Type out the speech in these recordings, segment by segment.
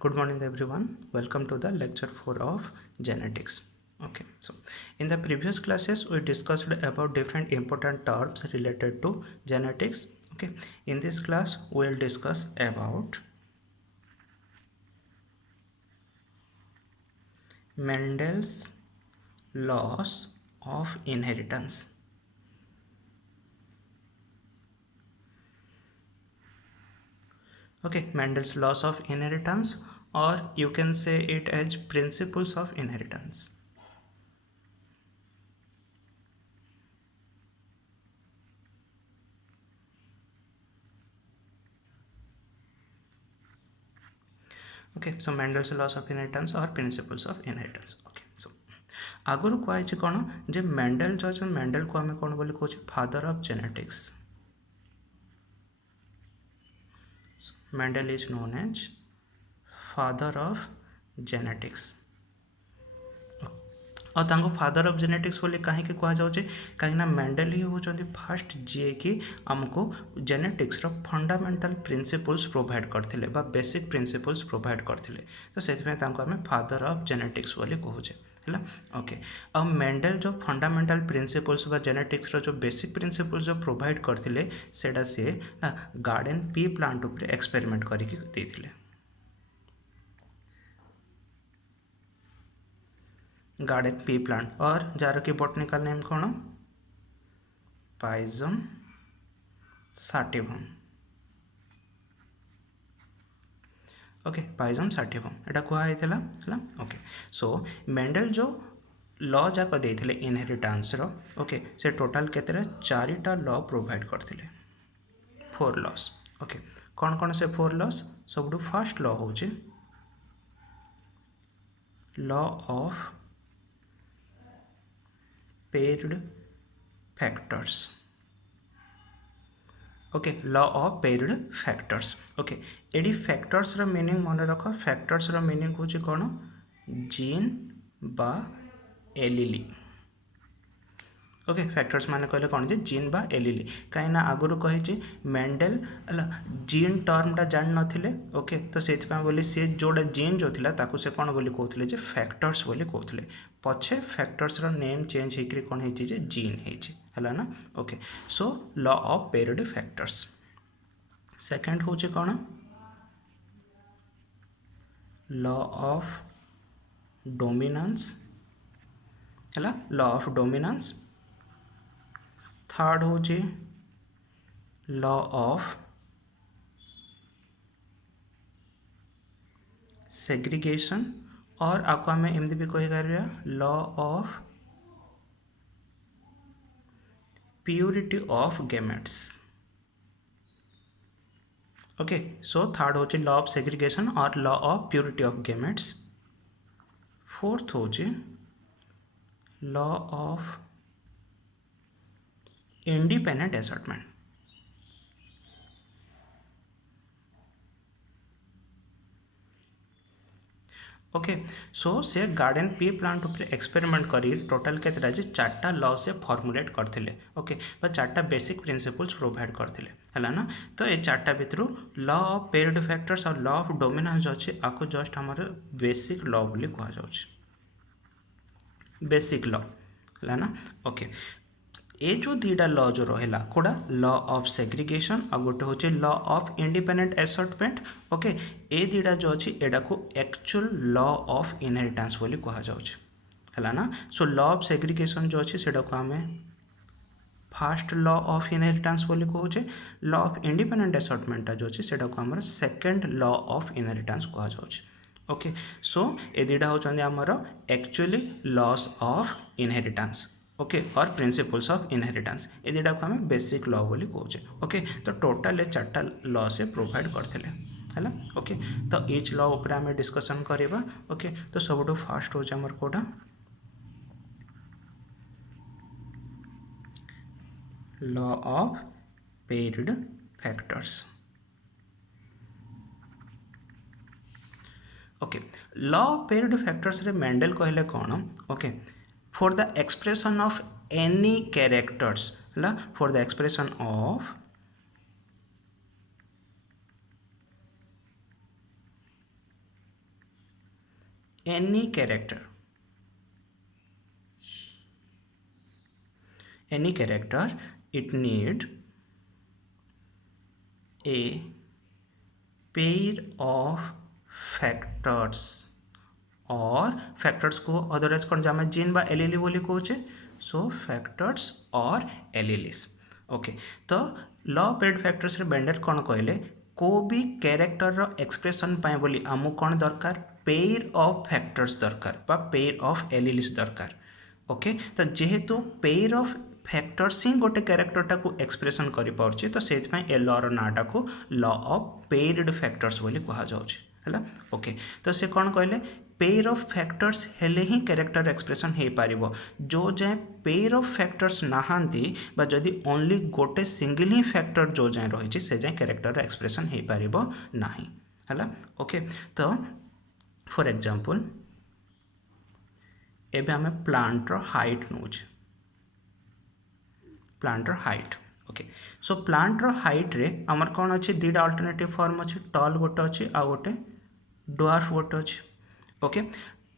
Good morning everyone. Welcome to the lecture 4 of genetics. Okay, so in the previous classes we discussed about different important terms related to genetics. Okay, in this class we will discuss about Mendel's laws of inheritance. Okay, Mendel's laws of inheritance, or you can say it as principles of inheritance. Okay, so Mendel's laws of inheritance or principles of inheritance. Okay, so आगुरी कहुच्छे कौन जे Mendel जो अच्छा Mendel को आम कौन बोली कहूँ father of genetics Mendel is known as father of genetics और father of genetics बोली कहीं कहुचे कहीं मेंडेल ही होती फास्ट जी कि आमको जेनेटिक्स रो फंडामेंटल प्रिंसिपल्स प्रोवाइड करते बेसिक प्रिंसिपल्स प्रोवाइड करते तो से आम फादर ऑफ जेनेटिक्स बोली कहूचे है ओके आ मेंडेल जो फंडामेंटल प्रिंसिपल्स बा जेनेटिक्स रो जो बेसिक प्रिंसिपल्स जो प्रोवाइड करते सेटा सी गार्डन पी प्लांट उपर एक्सपेरिमेंट करके देथिले गार्डन पी प्लांट और जार की बॉटनिकल नेम कौन पाइजम साटिवम ओके पाइजम साटिवम एटा कहुई है ओके सो मेंडेल जो लॉ जाक देते इनहेरिटेंस रो ओके से टोटाल केते चारिटा लॉ प्रोवाइड करते 4 लॉस ओके कौन कौन से 4 लॉस सब फर्स्ट लॉ हूँ law of paired factors okay law of paired factors okay एडी फैक्टर्स रो मीनिंग मन रख फैक्टर्स रो मीनिंग हूँ कौन जीन बा एलीली ओके फैक्टर्स माने कहले कौन जे जीन बा एलीली कहीं आगुरी कही मेंडेल जीन टर्मटा जान नथिले ओके तो से बोली सी जोड़ा जीन जो थिला ताकू से कौन बोली कहते जे फैक्टर्स बोली कहते पछे फैक्टर्स रो नेम चेंज होकर कौन है जीन है ना okay so law of paired factors second हूँ कौन लॉ ऑफ डोमिनेंस है लॉ ऑफ डोमिनेंस थर्ड हूँ लॉ ऑफ सेग्रीगेशन और आपको आम एमती भी कहीपर law of purity of gametes okay so third हूँ लॉ ऑफ सेग्रीगेशन और law of purity of gametes fourth हूँ law of independent assortment okay so से गार्डन पी प्लांट उपर एक्सपेरिमेंट करी टोटाल केतटा जे चार्टा लॉ से फॉर्मुलेट करथिले ओके बा चार्टा बेसिक प्रिंसिपल्स प्रोवाइड करथिले हला ना तो ये चार्टा भितर लॉ ऑफ पेयर्ड फैक्टर्स और लॉ ऑफ डोमिनेंस अच्छे आपको जस्ट आमर बेसिक लॉ बोली कह जाउछि बेसिक लॉ है ना ओके ये जो दीटा लॉ जो रहा कौड़ा लॉ ऑफ सेग्रीगेशन आ गोटे हूँ law of independent assortment okay ये दीटा जो अच्छी एटा को एक्चुअल लॉ ऑफ इनहेरिटेंस बोली कह जाए ना सो लॉ ऑफ सेग्रीगेशन जो अच्छी सेटा को आम फास्ट लॉ ऑफ इनहेरिटेंस बोली कहूचे लॉ ऑफ इंडिपेंडेंट असॉर्टमेंट जो अच्छी सेटा को आम सेकेंड लॉ ऑफ इनहेरिटेंस कह जाए ओके सो ये दीटा होचंदी आमर actually loss of inheritance okay और प्रिंसिपल्स ऑफ इनहेरिटेंस ये दुटा को आम बेसिक लॉ बोली कहूचे ओके तो टोटाल चार्टा लॉ से प्रोवाइड करते है ओके तो इच लॉ उपर आम डिस्कसन करवा ओके तो सब फास्ट हूँ आमर कौटा law of paired factors okay law of paired factors रे मेंडेल कहले कौन okay for the expression of any characters for the expression of any character it need a pair of factors और factors को otherwise कौन जामे gene बा एलिली बोली कहूचे सो factors और एलिलीस ओके तो लॉ ऑफ पेड फैक्टर्स रे बेंडर कौन कहले को भी कैरेक्टर रो एक्सप्रेशन पाए बोली आमु कौन दरकार पेयर ऑफ फैक्टर्स दरकार बा पेयर ऑफ एलिलीस दरकार ओके तो जेहेतु पेयर ऑफ फैक्टर्स ही गोटे कैरेक्टरटा को एक्सप्रेशन करि पाउछि तो सेति पय ए लॉ रो नाटा को लॉ ऑफ पेयर्ड फैक्टर्स बोली कहा जाउछि हला ओके तो से कौन कहले पेयर ऑफ फैक्टर्स हेले ही कैरेक्टर एक्सप्रेशन हो पारिबो जो जाए पेयर ऑफ फैक्टर्स नहांती बा जदि ओनली गोटे सिंगल ही फैक्टर जो जाए रही से जाए कैरेक्टर एक्सप्रेशन हो पारिबो नाही हला ओके तो फॉर एग्जांपल एबे हमें प्लांट रो हाइट नोच प्लांट रो हाइट ओके सो प्लांट रो हाइट रे हमर कोन अछि दीटा अल्टरनेटिव फॉर्म अछि टॉल गोटे अछि आ गोटे ड्वार्फ गोटे अछि ओके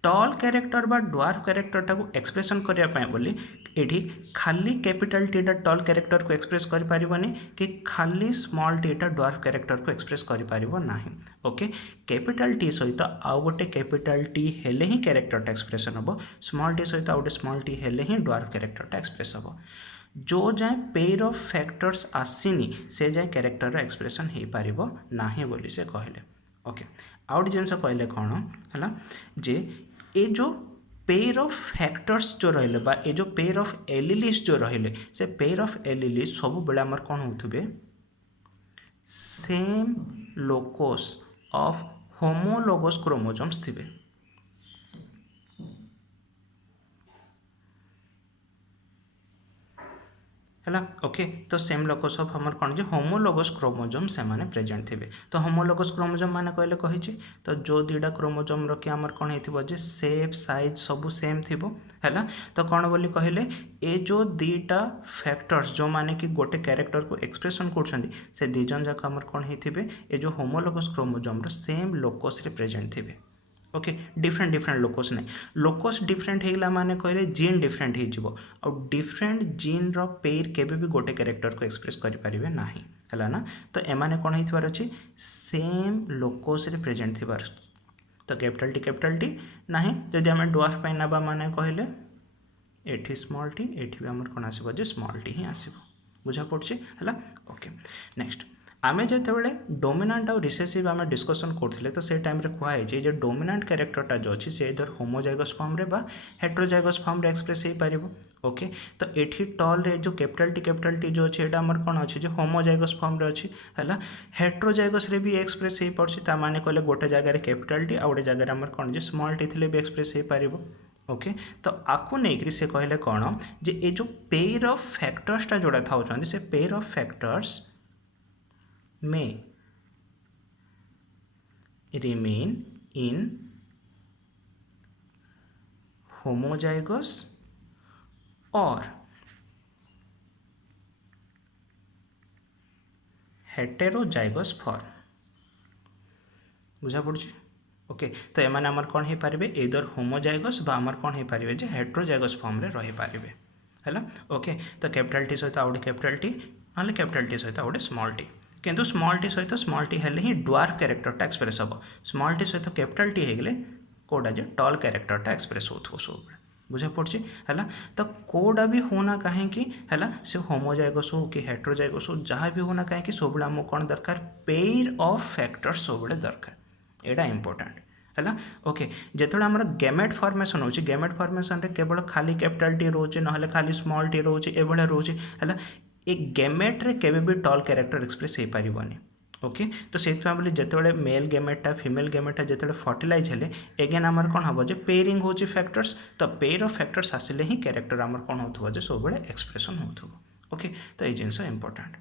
टॉल कैरेक्टर बा ड्वार्फ कैरेक्टर टाको एक्सप्रेशन करिया पाए बोली एठी खाली कैपिटल टी टा टॉल कैरेक्टर को एक्सप्रेस करि परिबनी कि खाली स्मॉल टी टा ड्वार्फ कैरेक्टर को एक्सप्रेस करि परिबो नाही ओके कैपिटल टी सहित आउ गोटे कैपिटल टी हेले ही कैरेक्टर टा एक्सप्रेशन हबो स्मॉल टी सहित आउ गोटे स्मॉल टी हेले ही ड्वार्फ कैरेक्टर टा एक्सप्रेस हबो जो जाए पेयर ऑफ फैक्टर्स आसीनी से जाए कैरेक्टर एक्सप्रेशन हो पारिबो नाही बोली से कहले ओके आउट जिनस कहले कौन है जे ए जो पेयर ऑफ फैक्टर्स जो रहिले बा ए जो पेयर ऑफ एलिलीस जो रहिले से पेयर ऑफ एलिलीस सब बेले हमर कौन होथबे same locus of homologous chromosomes थिबे है ओके तो सेम लोकस ऑफ हमर कौन जे होमोलोगस क्रोमोसोम से माने प्रेजेंट थिबे तो होमोलोगस क्रोमोसोम माने कहले कहिछि तो जो दीटा क्रोमोसोम रो कि हमर कौन हेथिबो जे शेप साइज सब सेम थिबो हैला तो कौन बोली कहले ए जो दीटा फैक्टर्स जो माने कि गोटे कैरेक्टर को एक्सप्रेशन करछंदी से दिजन जाक हमर कौन हेथिबे ए जो होमोलोगस क्रोमोसोम रो सेम लोकस रे प्रेजेंट थिबे ओके डिफरेंट डिफरेंट लोकस नहीं लोकस डिफरेंट होगा माने कहले जीन डिफरेंट हो डिफरेंट जीन रो पेयर केबे भी गोटे कैरेक्टर को एक्सप्रेस करि परिबे नाही हला ना तो एमाने कोन हितबार अछि सेम लोकस रे प्रेजेंट थिबार तो कैपिटल टी नाही जदि हमें ड्वार्फ पाइ नबा माने कहले एठी स्मॉल टी एठी भी हमर कोन आसीबो जे स्मॉल टी ही आसीबो बुझा पड़छि हला ओके नेक्स्ट आमे जेतेबेले डोमिनांट और रिसेसिव आमे डिस्कशन करथिले तो से टाइम रे कहै छै जे डोमिनांट कैरेक्टरटा जो अछि से इधर होमोजाइगस फॉर्म रे बा हेटेरोजाइगस फॉर्म रे एक्सप्रेस हे पारिबो ओके तो एठी टॉल रे जो कैपिटल टी जो अछि एटा हमर कोन अछि जे होमोजाइगस फॉर्म रे अछि हला हेटेरोजाइगस रे भी एक्सप्रेस हे परछि ता माने कहले गोटे जगह रे कैपिटल टी आ गोटे जगह रे हमर कोन जे स्मॉल टी थिले भी एक्सप्रेस हे पारिबो ओके तो आकु नेकरी से कहले कोन जे ए जो पेयर ऑफ फैक्टर्स ता जोड़ा थाउछन से pair of factors may remain in homozygous or heterozygous form बुझा पड़ुछि ओके तो एमाने हमर कोन हे पारिबे इधर होमोजाइगस बा हमर कोन हे पारिबे जे हेटेरोजाइगस फॉर्म रे रहि पारिबे हैला ओके तो कैपिटल टी सहित आउट कैपिटल टी आले कैपिटल टी सहित आउट स्मॉल टी किंतु स्मॉल टी सहित स्मॉल टी हेले ही ड्वार्फ कैरेक्टरटा एक्सप्रेस हम स्मॉल टी सहित कैपिटल टी हेगले कोडा जे टॉल कैरेक्टरटा एक्सप्रेस होथो सब बुझा पड़छि हैला तो कोडा भी होना कहीं कि हैला से होमोजाइगस हो कि हेटेरोजाइगस हो जहाँ भी होना कहीं कि सब आम कौन दरकार पेयर ऑफ फैक्टर्स सब दरकार एटा इंपोर्टेंट है ओके जिते आम गेमेट फॉर्मेशन होची गेमेट फॉर्मेशन रे केवल खाली कैपिटल टी रोचे ना खाली स्मॉल टी रोचे एभले रोचे है एक गेमेट रे केबे भी टॉल कैरेक्टर एक्सप्रेस हो पारिबनी ओके तो से बोली जिते मेल गेमेटा फीमेल गेमेटा जिते फर्टिलाइज हेले एगेन आमर कौन हम जे पेयरिंग होची फैक्टर्स तो पेयर ऑफ फैक्टर्स आसिले ही कैरेक्टर आमर कौन होथबो जे सब बेले एक्सप्रेशन होथबो ओके तो ये जिनस इंपोर्टेंट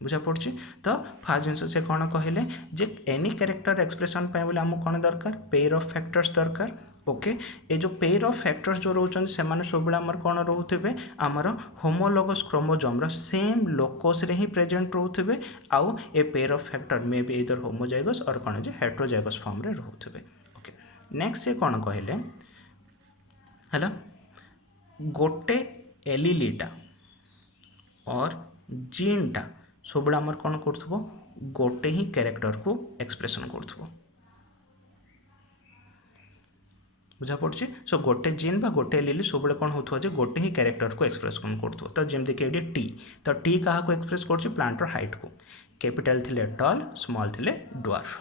बुझा पड़छि तो फास्ट जिनस से कौन कहले जे एनी कैरेक्टर एक्सप्रेशन पाए बोले आमको कौन दरकार पेयर ऑफ फैक्टर्स दरकार ओके ये जो पेयर ऑफ फैक्टर्स जो रोचन से माने सब आमर कौन रोथे आमर होमोलोगस क्रोमोसोम रो सेम लोकस रे ही प्रेजेंट रोथे आउ a pair of factor may be इधर होमोजाइगस और कौन जे हेटेरोजाइगस फॉर्म रे रोथे ओके नेक्स्ट से कौन कहले है गोटे एलिलीटा और जीनटा सब आमर कौन कर गोटे ही कैरेक्टर को एक्सप्रेशन कर बुझा पड़ी। सो गोटे जीन बा गोटे एलील सब कौन होता है गोटे ही कैरेक्टर को एक्सप्रेस कौन कर तो जमती कि ये टी तो टी क्या एक्सप्रेस कर प्लांटर हाइट को कैपिटल थिले टॉल स्मॉल थिले ड्वार्फ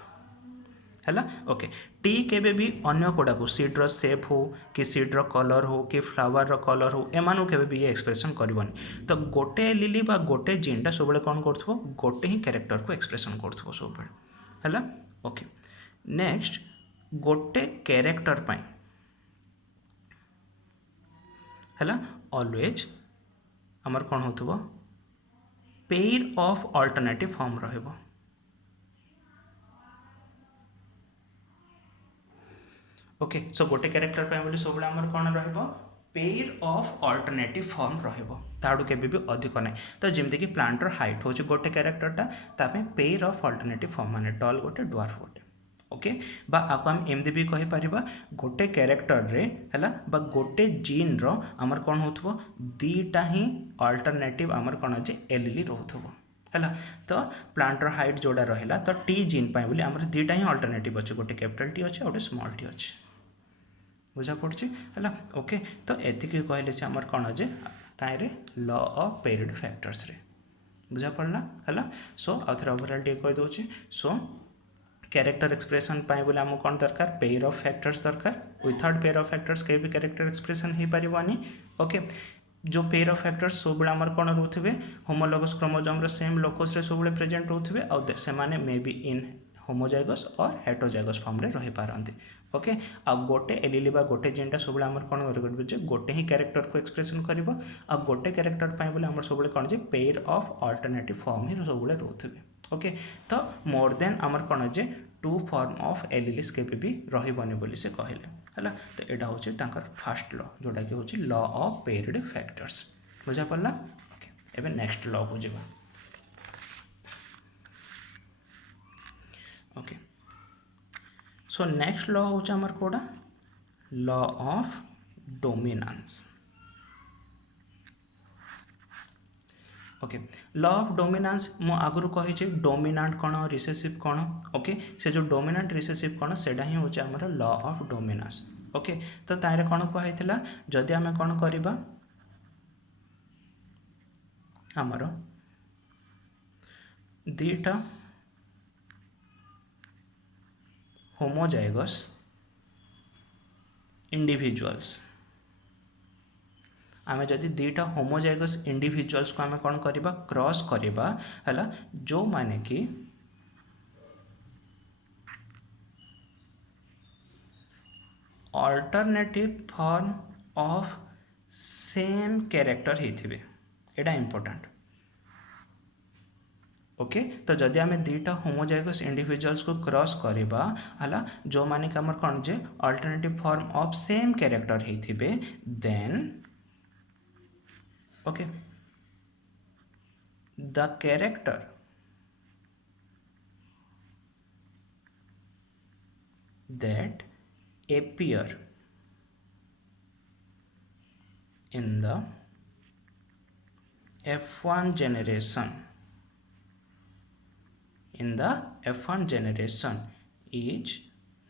है ओके। टी केबे भी अन्य कोड़ा को सीड्र शेप हो कि सीड्र कलर हो कि फ्लावर कलर हो एमानु केबे भी ये एक्सप्रेशन करबनी तो गोटे लिली बा गोटे जीनटा सब कौन कर गोटे ही कैरेक्टर को एक्सप्रेशन कर सब है ओके। नेक्स्ट गोटे कैरेक्टर पाई है ऑलवेज आमर कौन हो पेयर ऑफ अल्टरनेटिव फॉर्म रहिबो ओके। सो गोटे कैरेक्टर पे बोली सब आमर कौन रहिबो पेयर ऑफ अल्टरनेटिव फॉर्म रहिबो ताडू केबे भी अधिक ना तो जमती कि प्लांटर हाइट हो गोटे कैरेक्टरटा तापे पेयर ऑफ अल्टरनेटिव फॉर्म माने टॉल गोटे ड्वार्फ गोटे ओके। बा आपको हम एमती भी कहि परिबा गोटे कैरेक्टर रे हैला बा गोटे जीन रो आमर कौन होथबो दीटा ही अल्टरनेटिव आमर कौन जे एलीली रहथबो है तो प्लांटर हाइट जोड़ा रहा तो टी जीन पाई बोली आमर दीटा ही अल्टरनेटिव अच्छे गोटे कैपिटल टी अच्छे गोटे स्मॉल टी अच्छे बुझा पड़ी है ओके। तो एतिक कहले आमर कौन जे कहीं लॉ ऑफ पेरिड फैक्टर्स रे बुझा पड़ला है। सो आउ थे ओवरऑल टे कह दूँ सो कैरेक्टर एक्सप्रेशन पाए बोले आमको कौन दरकार पेयर ऑफ फैक्टर्स दरकार विथआउट पेयर ऑफ फैक्टर्स के भी कैरेक्टर एक्सप्रेशन हो पारिबनी ओके। जो पेयर ऑफ फैक्टर्स सब आमर कौन रोथे होमोलोगस क्रोमोजोम सेम लोकस रे सब प्रेजेंट रोथे और से माने मे बी इन होमोजाइगस और हेटरोजाइगस फॉर्म रे रही पारंती ओके। आ गोटे एलीली बा गोटे जीनटा सब आमर कौन कर गोटे ही कैरेक्टर को एक्सप्रेशन करिबो आ गोटे कैरेक्टर पाए बोले आमर सब कौन जे पेयर ऑफ अल्टरनेटिव फॉर्म ही सब रोथे ओके। तो मोर देन आमर कौन जे टू फॉर्म ऑफ एलिलिस के भी रही बोली से कहले है तो यहाँ हूँ फास्ट लॉ जोटा कि हूँ लॉ ऑफ पेरिड फैक्टर्स बुझा पड़ा ओके। एबे नेक्स्ट लॉ को जीवा ओके। सो नेक्स्ट लॉ हूँ आमर कोड़ा law of dominance okay. Law of dominance मु आगुरी कही डोमिनेंट कौन रिसेसिव कौन ओके। से जो डोमिनेंट रिसेसिव कौन सेटा ही हूँ आमर लॉ ऑफ डोमिनेंस ओके। तो तारे कौन कहला जदि आम कौन करवा आमर दीटा होमोजाइगस इंडिविजुअल्स आम जदि दीटा होमोजाइगस इंडिविजुअल्स को आम कौन करवा क्रॉस करवा है जो माने कि alternative form of same character होते एटा इंपोर्टेंट ओके। तो जदि आम दीटा होमोजाइगस इंडिविजुअल्स को क्रॉस करवा है जो माने कि आमर कौन जे alternative form of same character होते then okay the character that appear in the F1 generation is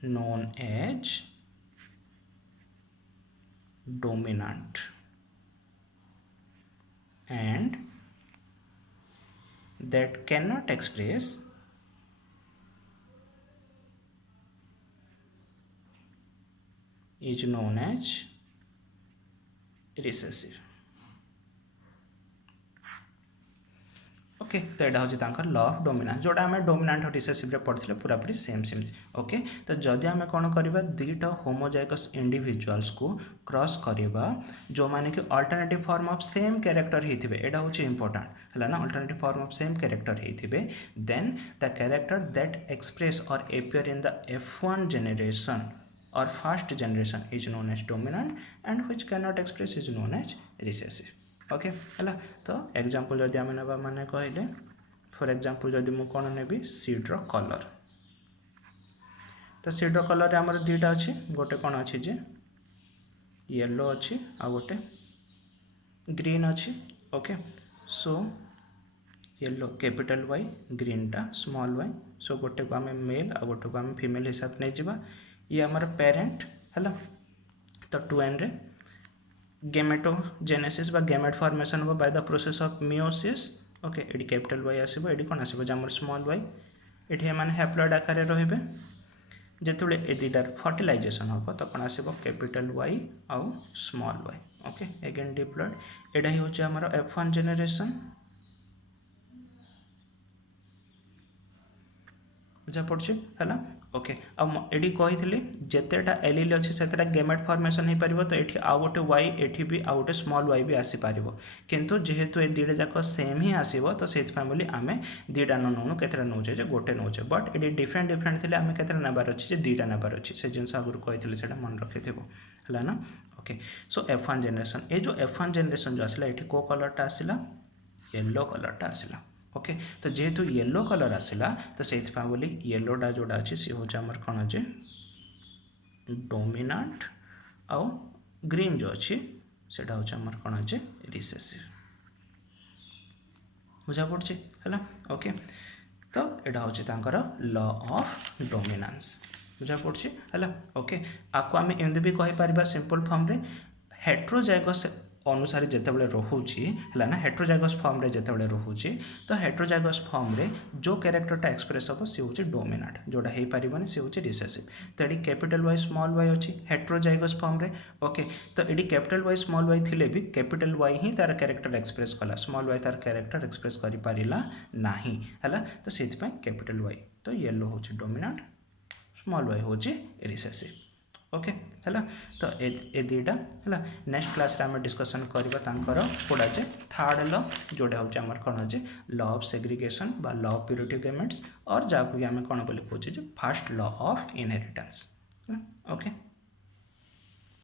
known as dominant and that cannot express is known as recessive okay. तो यहाँ हूँ लॉ ऑफ डोमिनेंस जोड़ा आम dominant और recessive रे पढ़ते पूरापूरी सेम ओके। तो जदि आम कौन करवा दीटा होमोजाइगस इंडिविजुअल्स को क्रॉस करवा जो माने कि alternative form of same character होते यहाँ हूँ इंपोर्टेंट है ना alternative form of same character होते then the character that express or appear in the F1 generation or first generation is known as dominant and which cannot express is known as recessive okay है। तो example जदि आम ना माने कहले for example जदि मु कौन नेबी सीड्र कलर तो सीड्र कलर आमर दुईटा अच्छी गोटे कौन अच्छी जे येलो अच्छी आ गोटे ग्रीन अच्छी okay so yellow capital Y green टा स्मॉल वाई सो गोटे को आम मेल आ गोटे को आम फीमेल हिसाब से नहीं जावा ये आमर पेरेंट है तो 2n रे गेमेटोजेनेसिस बा गेमेट फॉर्मेशन हो by the process of meiosis okay एडी कैपिटल वाई आसीबो एडी कोन आसीबो जामर स्मॉल वाई एठी माने हैप्लॉइड आकार रहिबे जेतुले ए दुईटार फर्टिलाइजेशन हम तो कौन आसो कैपिटल वाई आउ small Y okay again diploid एटा ही होचे हमर F1 जेनरेशन बुझा पड़े है ओके आडी कही जितेटा एलील अच्छे से गेमेट फॉर्मेशन हो पार तो ये आउ गोटे वाई एठी भी आउ गोटे स्मॉल वाई भी आसीपर किंतु जेहेतु ये दुईटा जाक सेम ही आसो तो से आम दुईटा नौ के नौचे गोटे नौचे बट ये डिफरेंट डिफरेंट थे आम के नबार अच्छे दुईटा नबार अच्छे से जिन आगुरी कही मन रखि है ना ओके सो F1 जेनरेशन ये जो F1 जेनरेशन जो आसला ये को कलरटा आसला येलो कलरटा आसला ओके तो जेहेतु येलो कलर आसला तो से बोली येलोटा जोड़ा अच्छे सी हूँ आमर कौन अच्छे डोमिनांट आउ ग्रीन जो अच्छी से आमर कौन अच्छे रिसेसिव बुझा पड़े है ओके तो यहाँ हूँ लॉ ऑफ डोमिनेंस बुझा पड़े है ओके आपको आम एमती भी कहीपर सिंपल फॉर्म रे हेट्रोजाइगस अनुसार जितेबाला रोचे है ना हेट्रोजाइगस फॉर्म रे जितेबाला रोचे तो हेट्रोजाइगस फॉर्म रे जो कैरेक्टरटा एक्सप्रेस हम सी हूँ डोमिनांट जोड़ा हो पारे सी हूँ रिसेसिव तो ये कैपिटल वाई स्मॉल वाई अच्छी हेट्रोजाइगस फॉर्म रे ओके तो ये कैपिटल वाई स्मॉल वाई थिले भी कैपिटल वाई ही तार कैरेक्टर एक्सप्रेस कला स्मॉल वाई तार कैरेक्टर एक्सप्रेस कर पारिला नाही है तो से कैपिटल वाई तो येलो हूँ डोमिनांट स्मॉल वाई हूँ रिसेसिव ओके है तो ए दुईटा है नेक्स्ट क्लास रे आम डिस्कसन करवा पूरा जे थर्ड लॉ जोड़ा हूँ आम कौन अच्छे लॉ ऑफ सेग्रीगेशन बा लॉ ऑफ प्यूरिटी गेमेट्स और जहाँ को आम कौन बोली कहे first law of inheritance okay.